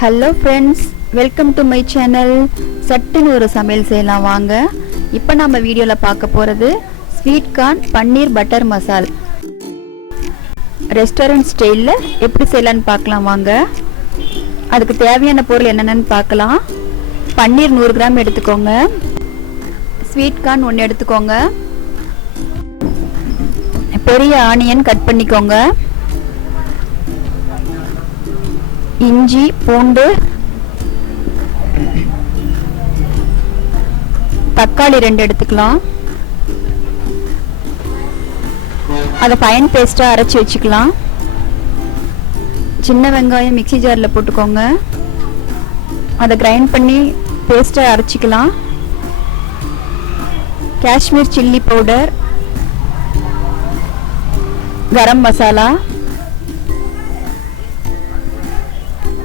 Hello friends welcome to my channel சட்டுன்னு ஒரு சமையல் செய்யலாம் வாங்க. இப்போ நம்ம வீடியோவில் பார்க்க போகிறது sweet corn paneer butter masala restaurant ஸ்டைலில் எப்படி செய்யலான்னு பார்க்கலாம் வாங்க. அதுக்கு தேவையான பொருள் என்னென்னு பார்க்கலாம். பன்னீர் நூறு கிராம் எடுத்துக்கோங்க. ஸ்வீட் கார்ன் ஒன்று எடுத்துக்கோங்க. பெரிய ஆனியன் கட் பண்ணிக்கோங்க. இஞ்சி பூண்டு தக்காளி ரெண்டு எடுத்துக்கலாம். அதை ஃபைன் பேஸ்ட்டாக அரைச்சி வச்சுக்கலாம். சின்ன வெங்காயம் மிக்ஸி ஜாரில் போட்டுக்கோங்க. அதை கிரைண்ட் பண்ணி பேஸ்ட்டாக அரைச்சிக்கலாம். Kashmir chilli powder garam masala.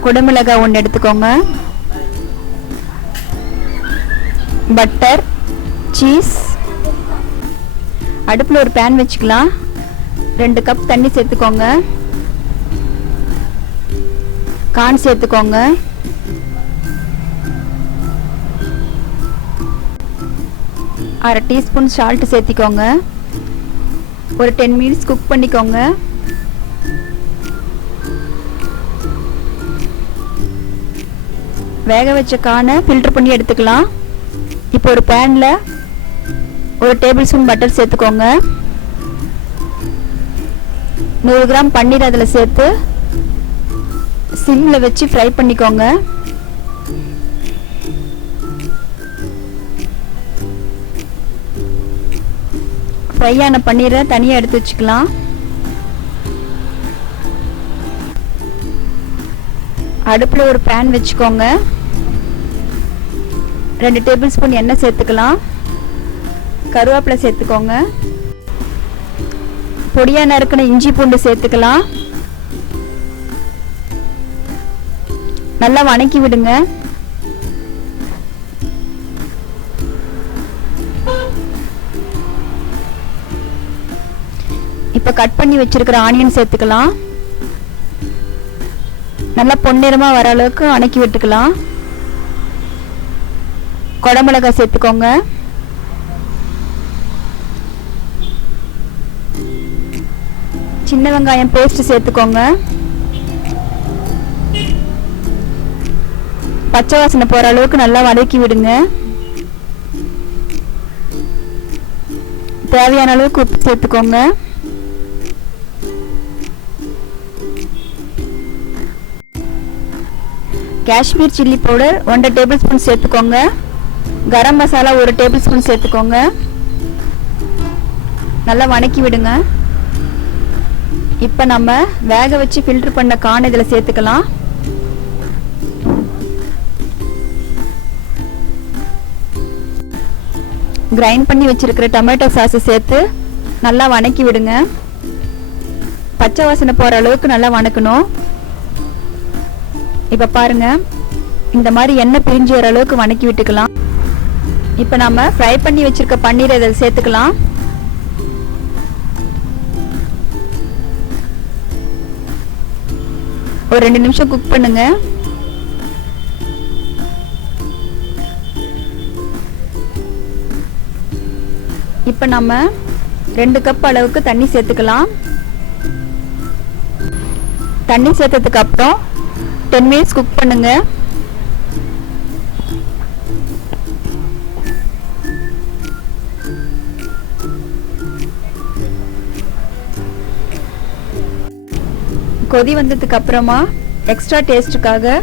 குடமிளகாய் ஒன்று எடுத்துக்கோங்க. பட்டர் சீஸ் அடுப்பில் ஒரு பேன் வச்சுக்கலாம். ரெண்டு கப் தண்ணி சேர்த்துக்கோங்க. கான் சேர்த்துக்கோங்க. அரை டீஸ்பூன் சால்ட் சேர்த்திக்கோங்க. ஒரு டென் மினிட்ஸ் குக் பண்ணிக்கோங்க. வேக வச்ச கானை ஃபில்டர் பண்ணி எடுத்துக்கலாம். இப்போ ஒரு பேனில் ஒரு டேபிள் ஸ்பூன் பட்டர் சேர்த்துக்கோங்க. நூறு கிராம் பன்னீர் அதில் சேர்த்து சிம்மில் வச்சு ஃப்ரை பண்ணிக்கோங்க. ஃப்ரை ஆன பன்னீரை தனியாக எடுத்து வச்சுக்கலாம். அடுப்பில் ஒரு பேன் வச்சுக்கோங்க. ரெண்டு டேபிள் ஸ்பூன் எண்ணெய் சேர்த்துக்கலாம். கருவேப்பிலை சேர்த்துக்கோங்க. பொடியாக நறுக்கின இஞ்சி பூண்டு சேர்த்துக்கலாம். நல்லா வணக்கி விடுங்க. இப்போ கட் பண்ணி வச்சிருக்கிற ஆனியன் சேர்த்துக்கலாம். நல்லா பொன்னிறமாக வர அளவுக்கு வணக்கி விட்டுக்கலாம். குடமிளகாய் சேர்த்துக்கோங்க. சின்ன வெங்காயம் பேஸ்ட் சேர்த்துக்கோங்க. பச்சை வாசனை போகிற அளவுக்கு நல்லா வதக்கி விடுங்க. தேவையான அளவுக்கு உப்பு சேர்த்துக்கோங்க. காஷ்மீர் சில்லி பவுடர் ஒன்றரை டேபிள் ஸ்பூன் சேர்த்துக்கோங்க. கரம் மசாலா ஒரு டேபிள் ஸ்பூன் சேர்த்துக்கோங்க. நல்லா வணக்கி விடுங்க. இப்போ நம்ம வேக வச்சு ஃபில்டர் பண்ண கான் இதில் சேர்த்துக்கலாம். கிரைண்ட் பண்ணி வச்சிருக்கிற டொமேட்டோ சாஸை சேர்த்து நல்லா வணக்கி விடுங்க. பச்சை வாசனை போகிற அளவுக்கு நல்லா வணக்கணும். இப்போ பாருங்க. இந்த மாதிரி எண்ணெய் பிரிஞ்சு வர அளவுக்கு வணக்கி விட்டுக்கலாம். இப்போ நம்ம ஃப்ரை பண்ணி வச்சிருக்க பன்னீரை இதில் சேர்த்துக்கலாம். ஒரு ரெண்டு நிமிஷம் குக் பண்ணுங்க. இப்போ நம்ம ரெண்டு கப் அளவுக்கு தண்ணி சேர்த்துக்கலாம். தண்ணி சேர்த்ததுக்கு அப்புறம் டென் மினிட்ஸ் குக் பண்ணுங்க. கொதி வந்ததுக்கு அப்புறமா எக்ஸ்ட்ரா டேஸ்ட்டுக்காக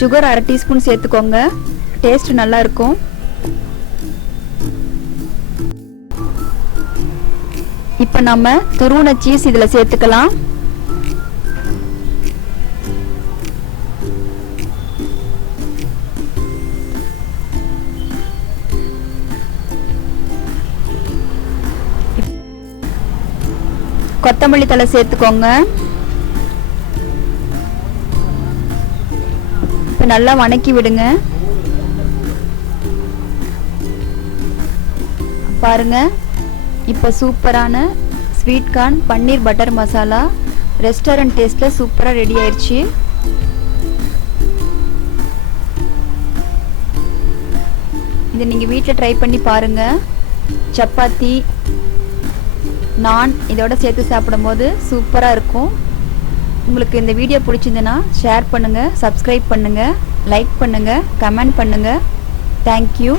சுகர் அரை டீஸ்பூன் சேர்த்துக்கோங்க. டேஸ்ட் நல்லா இருக்கும். இப்போ நம்ம துருவன சீஸ் இதில் சேர்த்துக்கலாம். கொத்தமல்லி தலை சேர்த்துக்கோங்க. இப்போ நல்லா வணக்கி விடுங்க. பாருங்க இப்போ சூப்பரான sweet corn paneer butter masala restaurant டேஸ்ட்டில் சூப்பராக ரெடி ஆயிடுச்சு இது நீங்கள் வீட்டில் ட்ரை பண்ணி பாருங்கள் சப்பாத்தி நான் இதோட சேர்த்து சாப்பிடும்போது சூப்பராக இருக்கும். உங்களுக்கு இந்த வீடியோ பிடிச்சிருந்துன்னா ஷேர் பண்ணுங்கள் சப்ஸ்கிரைப் பண்ணுங்கள் லைக் பண்ணுங்கள் கமெண்ட் பண்ணுங்கள் தேங்க்யூ